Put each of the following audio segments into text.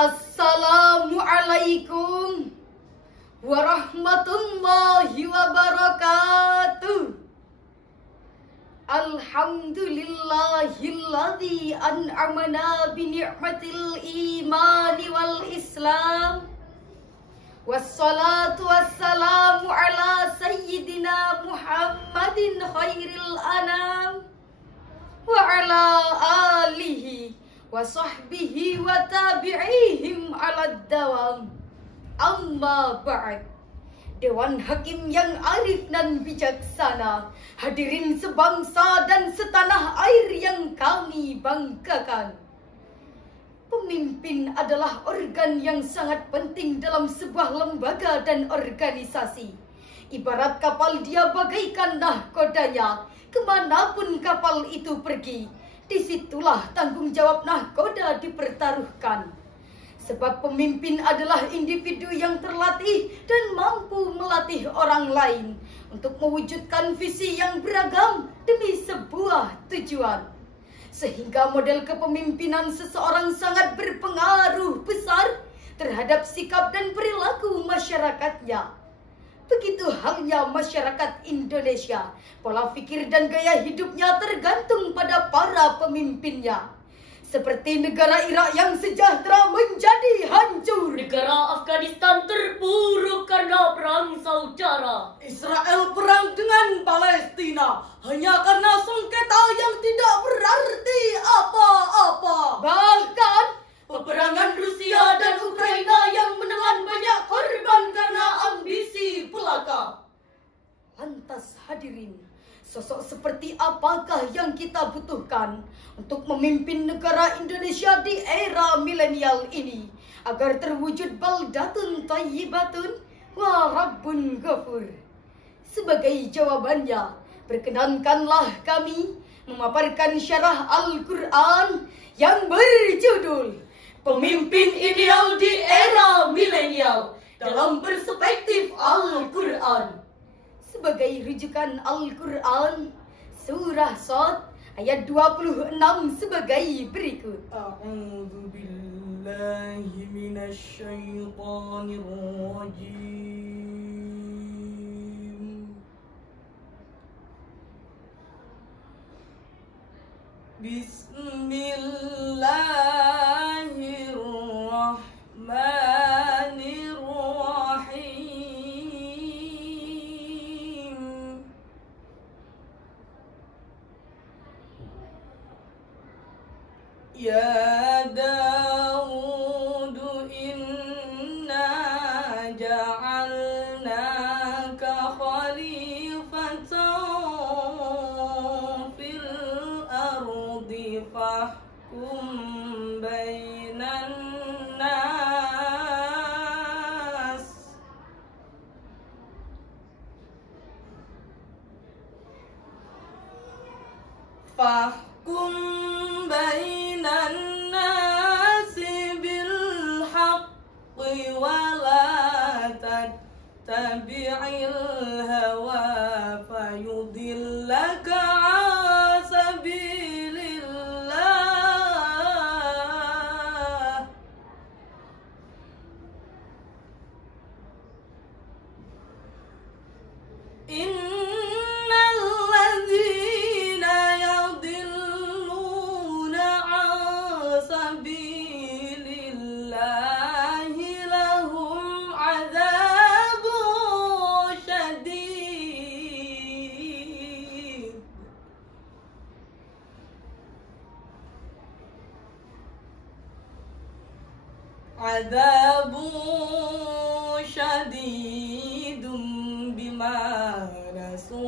Assalamualaikum warahmatullahi wabarakatuh. Alhamdulillahilladzi an'amana bi ni'matil imani wal islam. Wassalatu wassalamu ala sayyidina Muhammadin khairil anam wa ala alihi wa sahbihi wa tabi'ihim ala dawam. Amma ba'd. Dewan Hakim yang arif dan bijaksana, hadirin sebangsa dan setanah air yang kami banggakan. Pemimpin adalah organ yang sangat penting dalam sebuah lembaga dan organisasi. Ibarat kapal, dia bagaikan nahkodanya. Kemanapun kapal itu pergi, disitulah tanggung jawab nahkoda dipertaruhkan. Sebab pemimpin adalah individu yang terlatih dan mampu melatih orang lain untuk mewujudkan visi yang beragam demi sebuah tujuan. Sehingga model kepemimpinan seseorang sangat berpengaruh besar terhadap sikap dan perilaku masyarakatnya. Begitu halnya masyarakat Indonesia, pola pikir dan gaya hidupnya tergantung pada para pemimpinnya. Seperti negara Irak yang sejahtera menjadi hancur, negara Afghanistan terpuruk karena perang saudara, Israel perang dengan Palestina hanya karena sengketa yang tidak berarti apa-apa. bahkan Peperangan Rusia dan Ukraina yang menelan banyak korban karena ambisi belaka. lantas hadirin, sosok seperti apakah yang kita butuhkan untuk memimpin negara Indonesia di era milenial ini agar terwujud baldatun thayyibatun wa rabbun ghafur? Sebagai jawabannya, perkenankanlah kami memaparkan syarah Al-Quran yang berjudul Pemimpin Ideal di Era Milenial dalam Perspektif Al-Quran. Sebagai rujukan Al-Quran, surah Shad ayat 26 sebagai berikut. A'udzu billahi minasy syaithanir rajim. Bismillahirrahmanirrahim. Ya Daud, inna ja'alnaka khalifatan fil ardi fahkum bainan nas. Fahkum bainan nasi bil haqqi wa la tattabi'il hawa fayudillaka an sabilillah. Innal ladzina yadilluna an sabilillahi lahum adzabun syadid. Adzabun syadidun bima nasu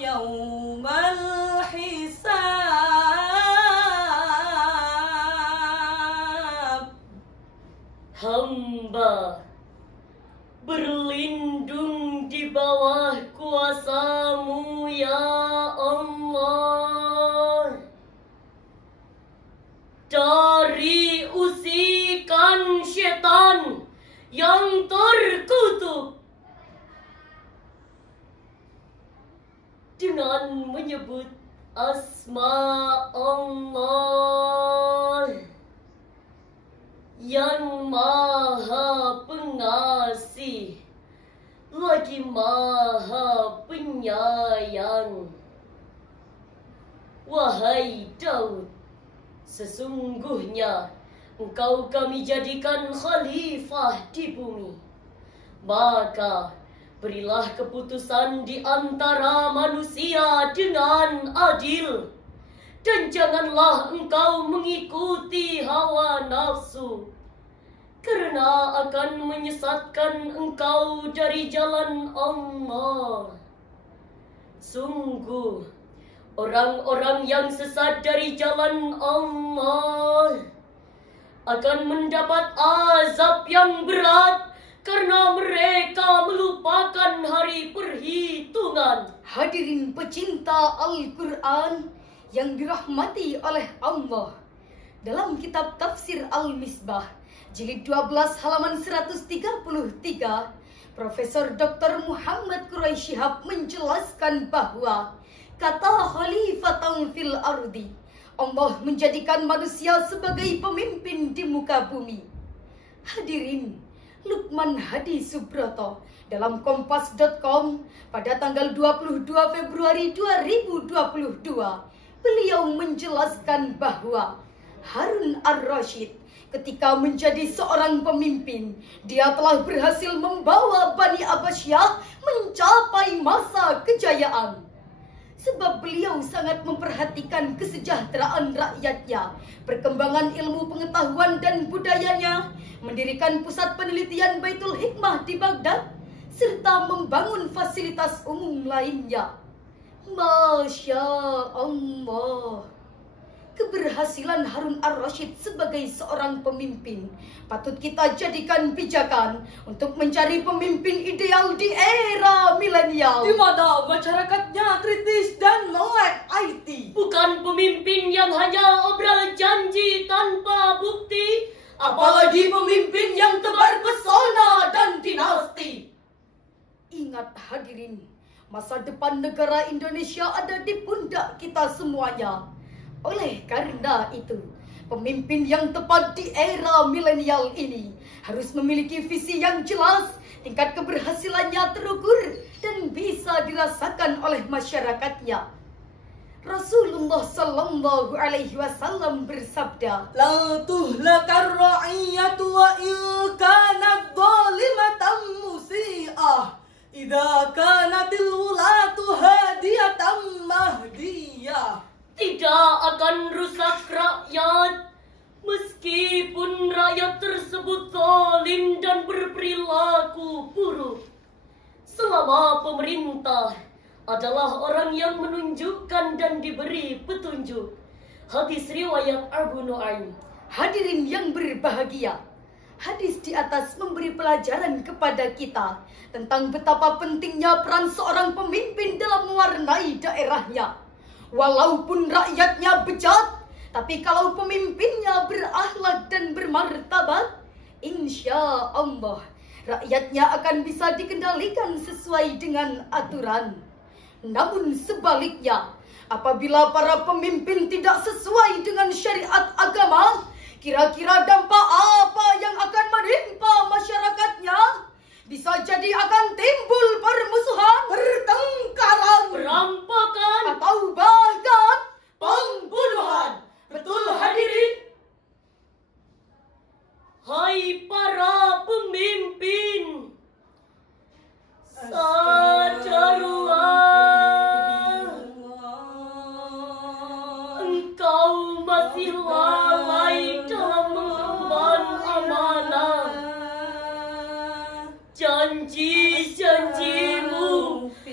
yaumal hisab. hamba berlindung di bawah kuasa-Mu ya Allah dari usikan setan yang terkutuk dengan menyebut asma Allah yang Maha Pengasih, lagi Maha Penyayang. Wahai Daud, sesungguhnya engkau kami jadikan khalifah di bumi. Maka berilah keputusan di antara manusia dengan adil. Dan janganlah engkau mengikuti hawa nafsu, karena akan menyesatkan engkau dari jalan Allah. Sungguh, orang-orang yang sesat dari jalan Allah akan mendapat azab yang berat karena mereka melupakan hari perhitungan. Hadirin pecinta Al-Quran yang dirahmati oleh Allah, dalam kitab Tafsir Al-Misbah, jilid 12 halaman 133, Profesor Dr. Muhammad Quraisy Shihab menjelaskan bahwa kata khalifatan fil ardi, Allah menjadikan manusia sebagai pemimpin di muka bumi. Hadirin, Lukman Hadi Subroto dalam kompas.com pada tanggal 22 Februari 2022, beliau menjelaskan bahwa Harun ar-Rasyid ketika menjadi seorang pemimpin, dia telah berhasil membawa Bani Abbasiyah mencapai masa kejayaan. Sebab beliau sangat memperhatikan kesejahteraan rakyatnya, perkembangan ilmu pengetahuan dan budayanya, mendirikan pusat penelitian Baitul Hikmah di Baghdad, serta membangun fasilitas umum lainnya. Masya Allah. Keberhasilan Harun ar-Rasyid sebagai seorang pemimpin patut kita jadikan pijakan untuk mencari pemimpin ideal di era milenial, Di mana masyarakatnya kritis dan melek IT. Bukan pemimpin yang hanya obral janji tanpa bukti, Apalagi pemimpin yang tebar pesona dan dinasti. Ingat hadirin, masa depan negara Indonesia ada di pundak kita semuanya. Oleh karena itu, pemimpin yang tepat di era milenial ini harus memiliki visi yang jelas, tingkat keberhasilannya terukur dan bisa dirasakan oleh masyarakatnya. Rasulullah Sallallahu Alaihi Wasallam bersabda, La tuhlakar ra'iyatu wa ilkanat zalimatan musi'ah idza kanatil wulatu hadiyatan mahdiyah. tidak akan rusak rakyat meskipun rakyat tersebut zalim dan berperilaku buruk, selama pemerintah adalah orang yang menunjukkan dan diberi petunjuk. Hadis riwayat Abu Nuaim. hadirin yang berbahagia, hadis di atas memberi pelajaran kepada kita tentang betapa pentingnya peran seorang pemimpin dalam mewarnai daerahnya. Walaupun rakyatnya bejat, tapi kalau pemimpinnya berakhlak dan bermartabat, insya Allah rakyatnya akan bisa dikendalikan sesuai dengan aturan. Namun sebaliknya, apabila para pemimpin tidak sesuai dengan syariat agama, kira-kira dampak apa yang akan menimpa masyarakatnya? Bisa jadi akan timbul permusuhan, pertengkaran, Perampakan, atau bahkan Pembunuhan. Betul hadirin? hai para pemimpin, sadarlah engkau masih lalai dalam mengemban amanah. Janji-janjimu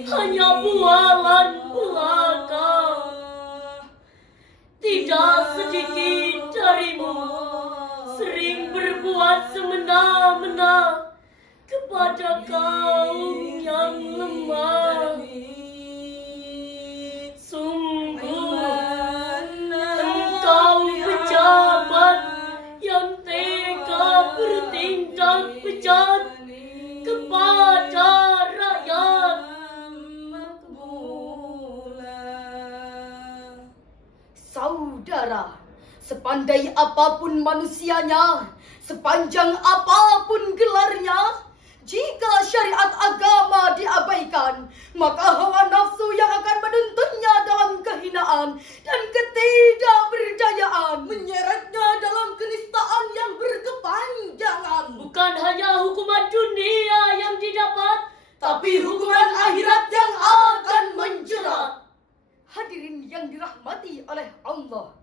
hanya bualan belaka. Tidak sedikit darimu sering berbuat semena-mena kepada kaum yang lemah. Sungguh engkau pejabat yang tega bertindak bejat kepada rakyat. saudara, sepanjang Sepandai apapun manusianya, sepanjang apapun gelarnya, jika syariat agama diabaikan, maka hawa nafsu yang akan menuntunnya dalam kehinaan dan ketidakberdayaan, menyeretnya dalam kenistaan yang berkepanjangan. Bukan hanya hukuman dunia yang didapat, Tapi hukuman akhirat yang akan menjerat. Hadirin yang dirahmati oleh Allah,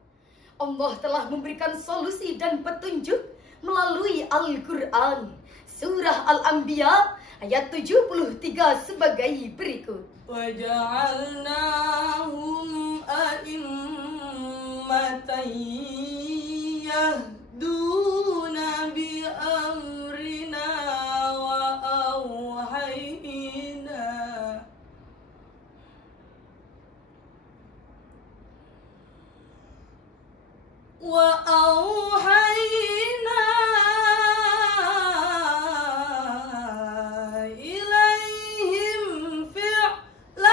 Allah telah memberikan solusi dan petunjuk melalui Al-Quran. Surah Al-Anbiya ayat 73 sebagai berikut. وَجَعَلْنَاهُمْ أَئِمَّةً يَهْدُونَ بِأَمْرِنَا وَأَوْحَيْنَا إِلَيْهِمْ فِعْلَ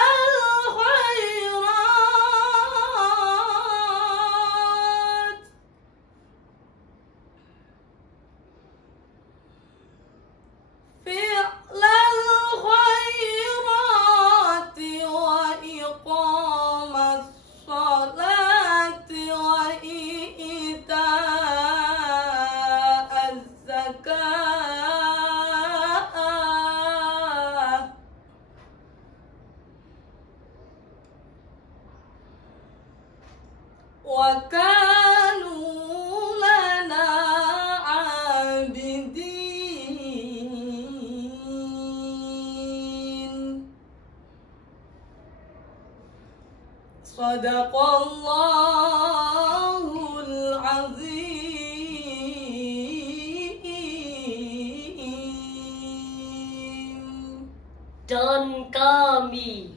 الْخَيْرَاتِ وَإِقَامَ الصَّلَاةِ وَإِيتَاءَ الزَّكَاةِ وَكَانُوا لَنَا عَابِدِينَ. Sadaqallahul azim. dan kami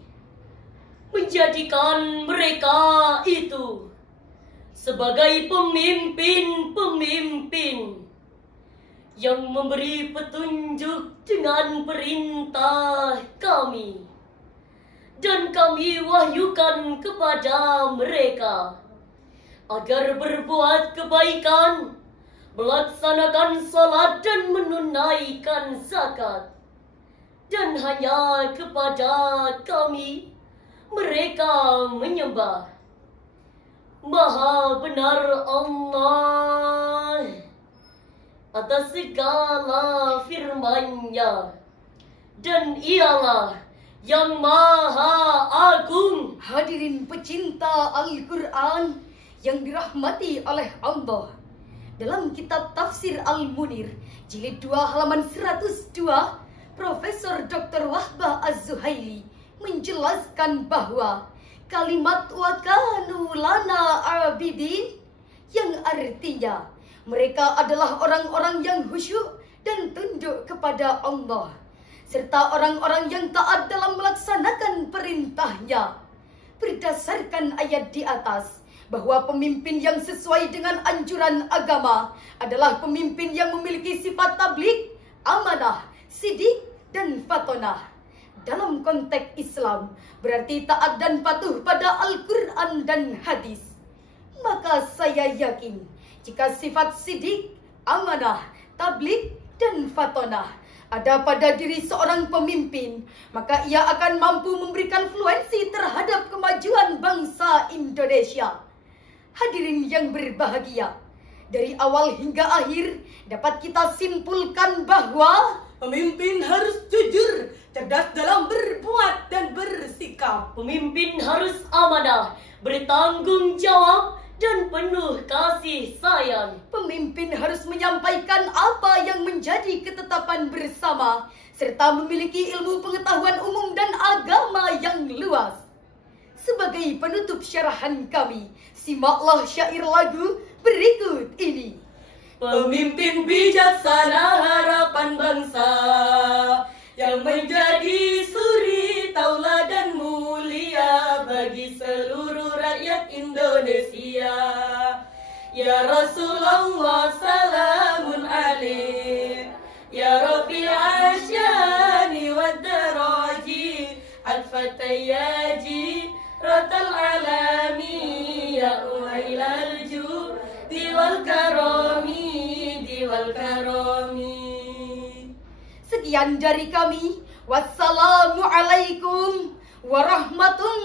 menjadikan mereka itu sebagai pemimpin-pemimpin yang memberi petunjuk dengan perintah kami. Dan kami wahyukan kepada mereka agar berbuat kebaikan, melaksanakan salat dan menunaikan zakat. Dan hanya kepada kami mereka menyembah. Maha benar Allah atas segala firman-Nya, dan Ialah yang Maha Agung. Hadirin pecinta Al-Quran yang dirahmati oleh Allah, dalam kitab Tafsir Al-Munir jilid 2 halaman 102, Profesor Dr. Wahbah Az-Zuhaili menjelaskan bahwa kalimat wa kanu lana abidin, yang artinya mereka adalah orang-orang yang khusyuk dan tunduk kepada Allah, serta orang-orang yang taat dalam melaksanakan perintahnya. Berdasarkan ayat di atas, bahwa pemimpin yang sesuai dengan anjuran agama adalah pemimpin yang memiliki sifat tabligh, amanah, sidik, dan fatonah. Dalam konteks Islam, berarti taat dan patuh pada Al-Quran dan hadis. Maka saya yakin, jika sifat sidik, amanah, tabligh, dan fatonah ada pada diri seorang pemimpin, maka ia akan mampu memberikan fluensi terhadap kemajuan bangsa Indonesia. Hadirin yang berbahagia, dari awal hingga akhir dapat kita simpulkan bahwa Pemimpin harus jujur, cerdas dalam berbuat dan bersikap. Pemimpin harus amanah, bertanggung jawab, dan penuh kasih sayang. pemimpin harus menyampaikan apa yang menjadi ketetapan bersama, serta memiliki ilmu pengetahuan umum dan agama yang luas. Sebagai penutup syarahan kami, simaklah syair lagu berikut ini. Pemimpin bijaksana harapan bangsa, yang menjadi suri tauladan mulia bagi seluruh rakyat Indonesia. Ya Rasulullah salamun alaih, ya Rafi'il asyani wad daraji, al-fatayaji ratal alami, ya uhailal judi wa والكرم. Sekian dari kami. Wassalamualaikum warahmatullahi